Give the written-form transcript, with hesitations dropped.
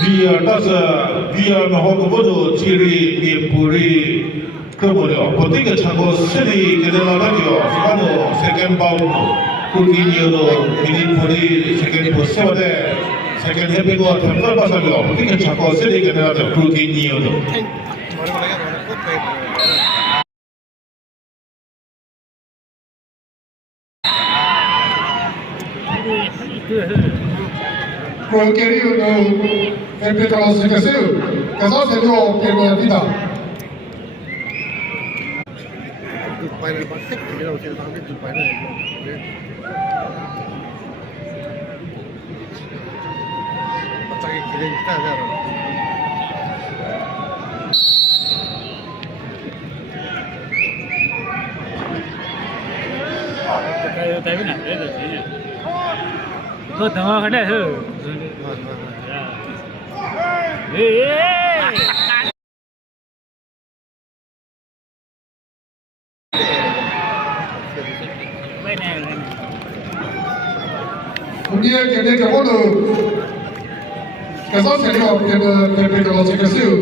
dia tasa dia mahok bodo ciri di puri kemudian penting cago seri kedua lagi sekarang second bound kurginio ini puri second posade second happy go tempat pasal penting cago seri kedua lagi kurginio Qualquer é petróleo se casou, casou se deu pela vida. Paiเลยมันเซ็กที่เราเจอตอนที่จุดไปเลยปัจจัยกิเลสต่างกันแต่ไม่หนักเลยแต่เนี่ยก็ทำมาขนาดเฮ้ยเฮ้ยไม่แน่เลย Dia que tem que bodo. Casou se deu pela petróleo se casou.